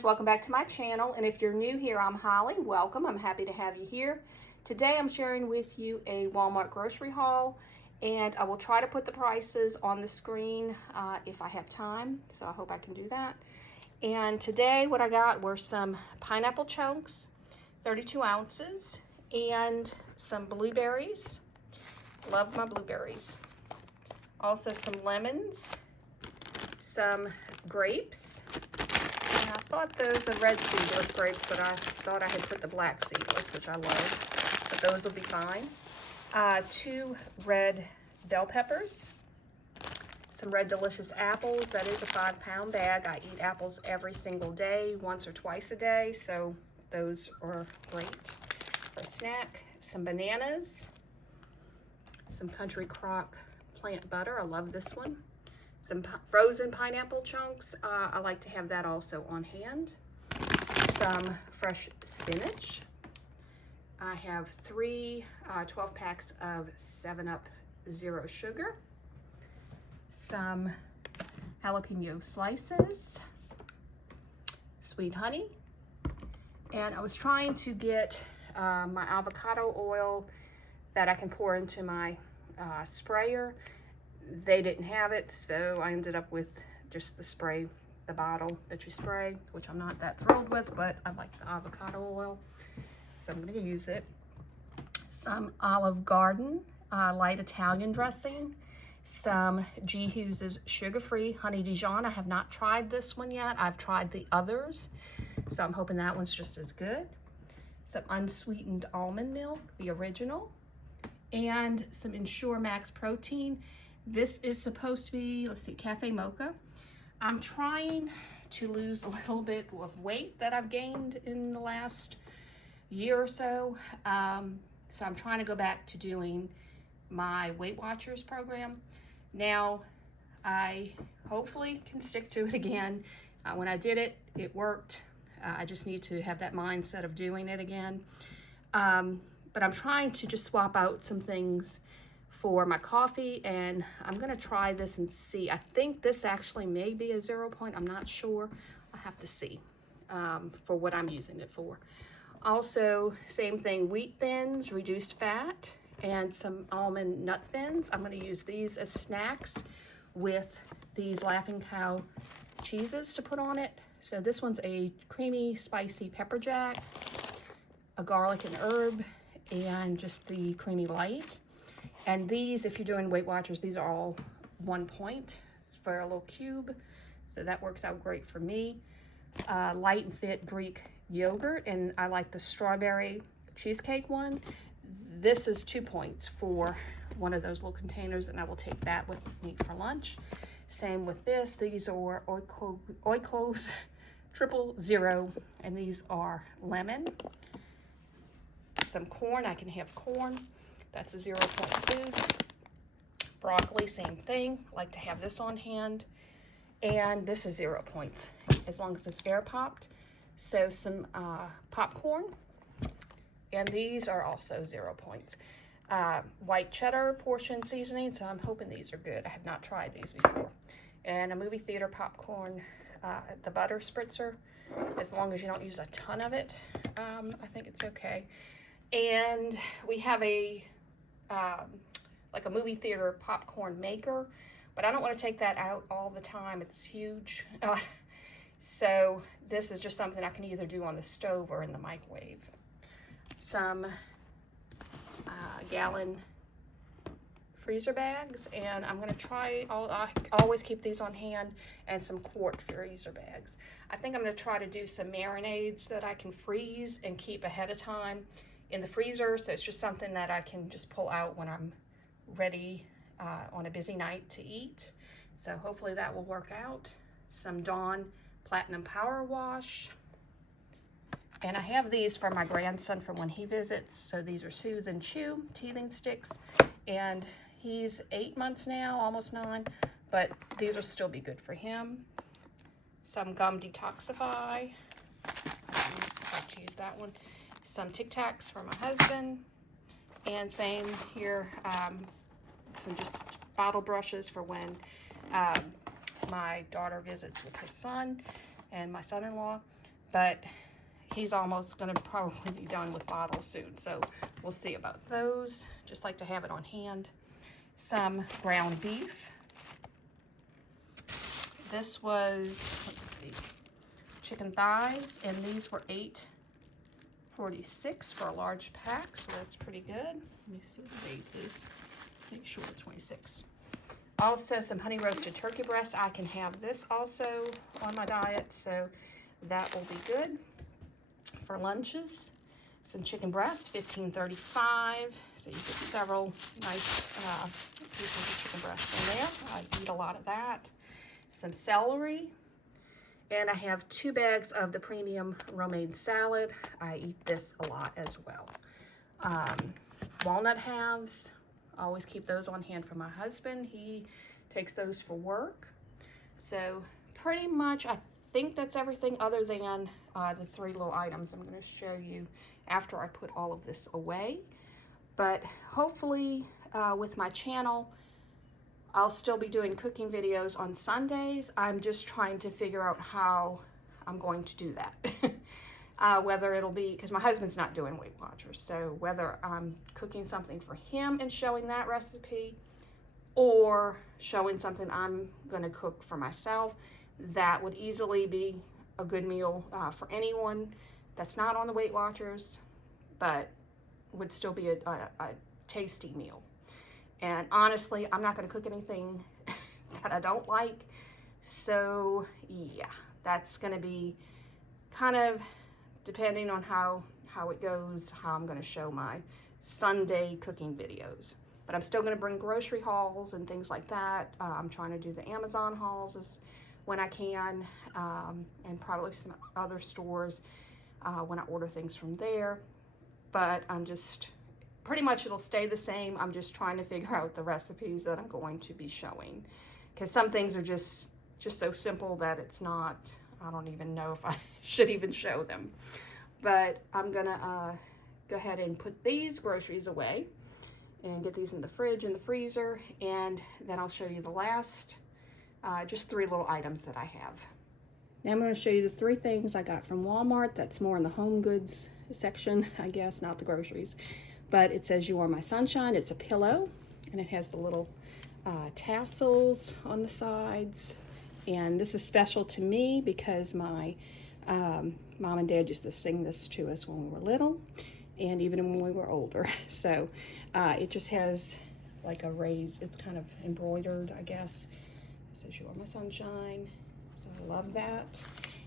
friends, welcome back to my channel, and if you're new here, I'm Holly. Welcome. I'm happy to have you here. Today I'm sharing with you a Walmart grocery haul, and I will try to put the prices on the screen if I have time, so I hope I can do that. And today what I got were some pineapple chunks, 32 ounces, and some blueberries. Love my blueberries. Also some lemons, some grapes. And I thought those are red seedless grapes, but I thought I had put the black seedless, which I love, but those will be fine. 2 red bell peppers, some red delicious apples. That is a 5-pound bag. I eat apples every single day, once or twice a day, so those are great for a snack. Some bananas, some Country Crock plant butter. I love this one. Some frozen pineapple chunks. I like to have that also on hand. Some fresh spinach. I have 3 12 packs of 7-Up Zero Sugar. Some jalapeno slices. Sweet honey. And I was trying to get my avocado oil that I can pour into my sprayer. They didn't have it, so I ended up with just the spray, the bottle that you spray, which I'm not that thrilled with, but I like the avocado oil, so I'm going to use it. Some Olive Garden light Italian dressing. Some G. Hughes's sugar-free honey Dijon. I have not tried this one yet. I've tried the others, so I'm hoping that one's just as good. Some unsweetened almond milk, the original, and some Ensure Max protein. This is supposed to be, let's see, cafe mocha. I'm trying to lose a little bit of weight that I've gained in the last year or so. So I'm trying to go back to doing my Weight Watchers program. Now, I hopefully can stick to it again. When I did it, it worked. I just need to have that mindset of doing it again. But I'm trying to just swap out some things for my coffee, and I'm gonna try this and see. I think this actually may be a 0 point. I'm not sure. I'll have to see for what I'm using it for. Also, same thing, wheat thins, reduced fat, and some almond nut thins. I'm gonna use these as snacks with these Laughing Cow cheeses to put on it. So this one's a creamy, spicy pepper jack, a garlic and herb, and just the creamy light. And these, if you're doing Weight Watchers, these are all 1 point for a little cube. So that works out great for me. Light and fit Greek yogurt, and I like the strawberry cheesecake one. This is 2 points for one of those little containers, and I will take that with me for lunch. Same with this. These are Oikos 000, and these are lemon. Some corn, I can have corn. That's a 0 point food. Broccoli, same thing. Like to have this on hand. And this is 0 points, as long as it's air popped. So some popcorn. And these are also 0 points. White cheddar portion seasoning, so I'm hoping these are good. I have not tried these before. And a movie theater popcorn, the butter spritzer. As long as you don't use a ton of it, I think it's okay. And we have a like a movie theater popcorn maker, but I don't want to take that out all the time. It's huge. So this is just something I can either do on the stove or in the microwave. Some gallon freezer bags, and I'm going to try, I always keep these on hand, and some quart freezer bags. I think I'm going to try to do some marinades that I can freeze and keep ahead of time in the freezer, so it's just something that I can just pull out when I'm ready on a busy night to eat. So hopefully that will work out. Some Dawn Platinum Power Wash. And I have these for my grandson from when he visits. So these are Soothe and Chew teething sticks. And he's 8 months now, almost 9, but these will still be good for him. Some Gum Detoxify. I like to use that one. Some Tic Tacs for my husband, and same here, some just bottle brushes for when my daughter visits with her son and my son-in-law. but he's almost going to probably be done with bottles soon, so we'll see about those. Just like to have it on hand. Some ground beef. This was, let's see, chicken thighs, and these were $8.46 for a large pack, so that's pretty good. Let me see what the weight is. Make sure it's 26. Also, some honey roasted turkey breast. I can have this also on my diet, so that will be good. For lunches, some chicken breast, $15.35. So you get several nice pieces of chicken breast in there. I eat a lot of that. Some celery, and I have 2 bags of the premium romaine salad. I eat this a lot as well. Walnut halves, I always keep those on hand for my husband. He takes those for work. So pretty much I think that's everything other than the 3 little items I'm going to show you after I put all of this away. But hopefully with my channel, I'll still be doing cooking videos on Sundays. I'm just trying to figure out how I'm going to do that. Whether it'll be, because my husband's not doing Weight Watchers, so whether I'm cooking something for him and showing that recipe, or showing something I'm going to cook for myself, that would easily be a good meal for anyone that's not on the Weight Watchers, but would still be a tasty meal. And honestly, I'm not going to cook anything that I don't like. So yeah, that's going to be kind of depending on how it goes, how I'm going to show my Sunday cooking videos. But I'm still going to bring grocery hauls and things like that. I'm trying to do the Amazon hauls when I can, and probably some other stores when I order things from there. But I'm just, pretty much it'll stay the same. I'm just trying to figure out the recipes that I'm going to be showing, because some things are just so simple that it's not, I don't even know if I should even show them. But I'm gonna go ahead and put these groceries away and get these in the fridge and the freezer, and then I'll show you the last just 3 little items that I have. Now I'm going to show you the 3 things I got from Walmart. That's more in the home goods section, I guess, not the groceries. But it says "You Are My Sunshine." It's a pillow, and it has the little tassels on the sides. And this is special to me because my mom and dad used to sing this to us when we were little, and even when we were older. So it just has like a raised, it's kind of embroidered, I guess. It says "You Are My Sunshine." So I love that.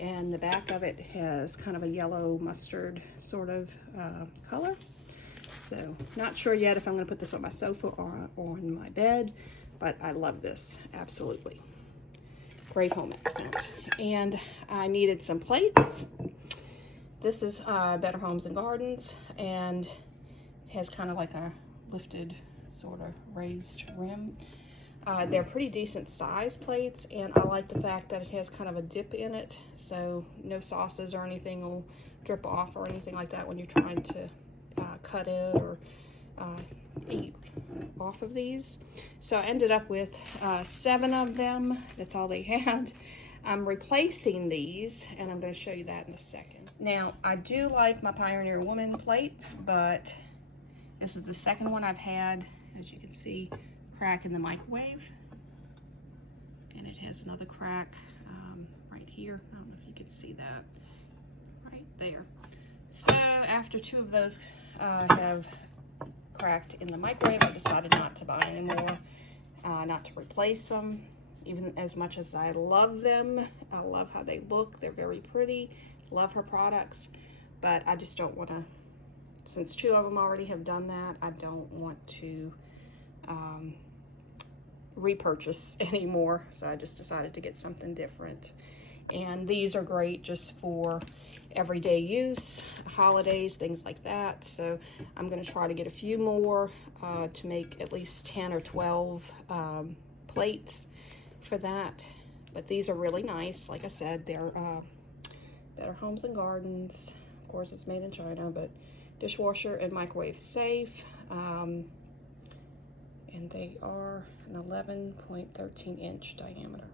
And the back of it has kind of a yellow mustard sort of color. So not sure yet if I'm going to put this on my sofa or on my bed, but I love this, absolutely. Great home accent. And I needed some plates. This is Better Homes and Gardens, and it has kind of like a lifted sort of raised rim. They're pretty decent size plates, and I like the fact that it has kind of a dip in it, so no sauces or anything will drip off or anything like that when you're trying to cut it or eat off of these. So I ended up with 7 of them. That's all they had. I'm replacing these, and I'm going to show you that in a second. Now, I do like my Pioneer Woman plates, but this is the second one I've had, as you can see, crack in the microwave. And it has another crack right here. I don't know if you can see that right there. So after 2 of those have cracked in the microwave, I decided not to buy anymore, not to replace them, even as much as I love them. I love how they look. They're very pretty. Love her products, but I just don't want to, since 2 of them already have done that, I don't want to repurchase anymore. So I just decided to get something different. And these are great just for everyday use, holidays, things like that. So I'm going to try to get a few more to make at least 10 or 12 plates for that. But these are really nice. Like I said, they're Better Homes and Gardens. Of course, it's made in China, but dishwasher and microwave safe. And they are an 11.13 inch diameter.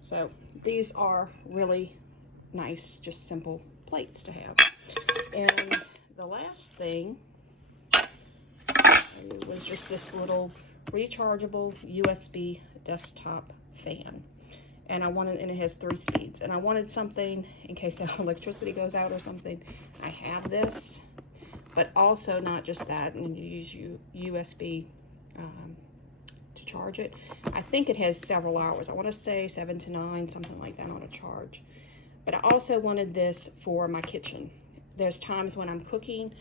So these are really nice, just simple plates to have. And the last thing was just this little rechargeable USB desktop fan. And and it has 3 speeds. And I wanted something in case the electricity goes out or something. I have this, but also not just that, and you use USB to charge it. I think it has several hours. I want to say 7 to 9, something like that on a charge. But I also wanted this for my kitchen. There's times when I'm cooking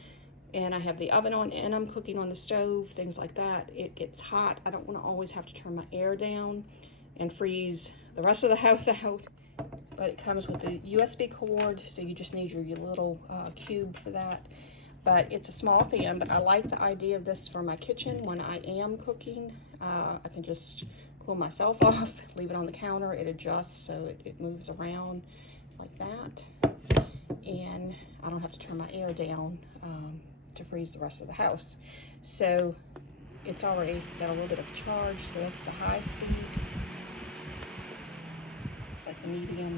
and I have the oven on and I'm cooking on the stove, things like that. It gets hot. I don't want to always have to turn my air down and freeze the rest of the house out. But it comes with the USB cord, so you just need your little cube for that. But it's a small fan, but I like the idea of this for my kitchen when I am cooking. I can just cool myself off, leave it on the counter. It adjusts so it moves around like that. And I don't have to turn my air down to freeze the rest of the house. So it's already got a little bit of charge, so that's the high speed. It's like the medium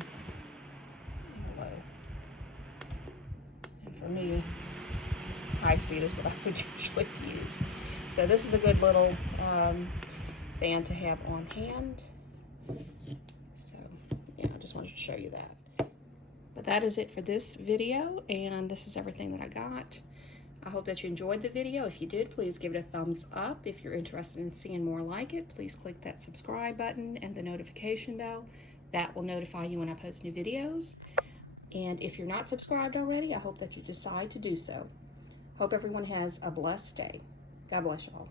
and low. And for me, high speed is what I would usually use. So this is a good little fan to have on hand. So yeah, I just wanted to show you that. But that is it for this video, and this is everything that I got. I hope that you enjoyed the video. If you did, please give it a thumbs up. If you're interested in seeing more like it, please click that subscribe button and the notification bell. That will notify you when I post new videos. And if you're not subscribed already, I hope that you decide to do so. Hope everyone has a blessed day. God bless you all.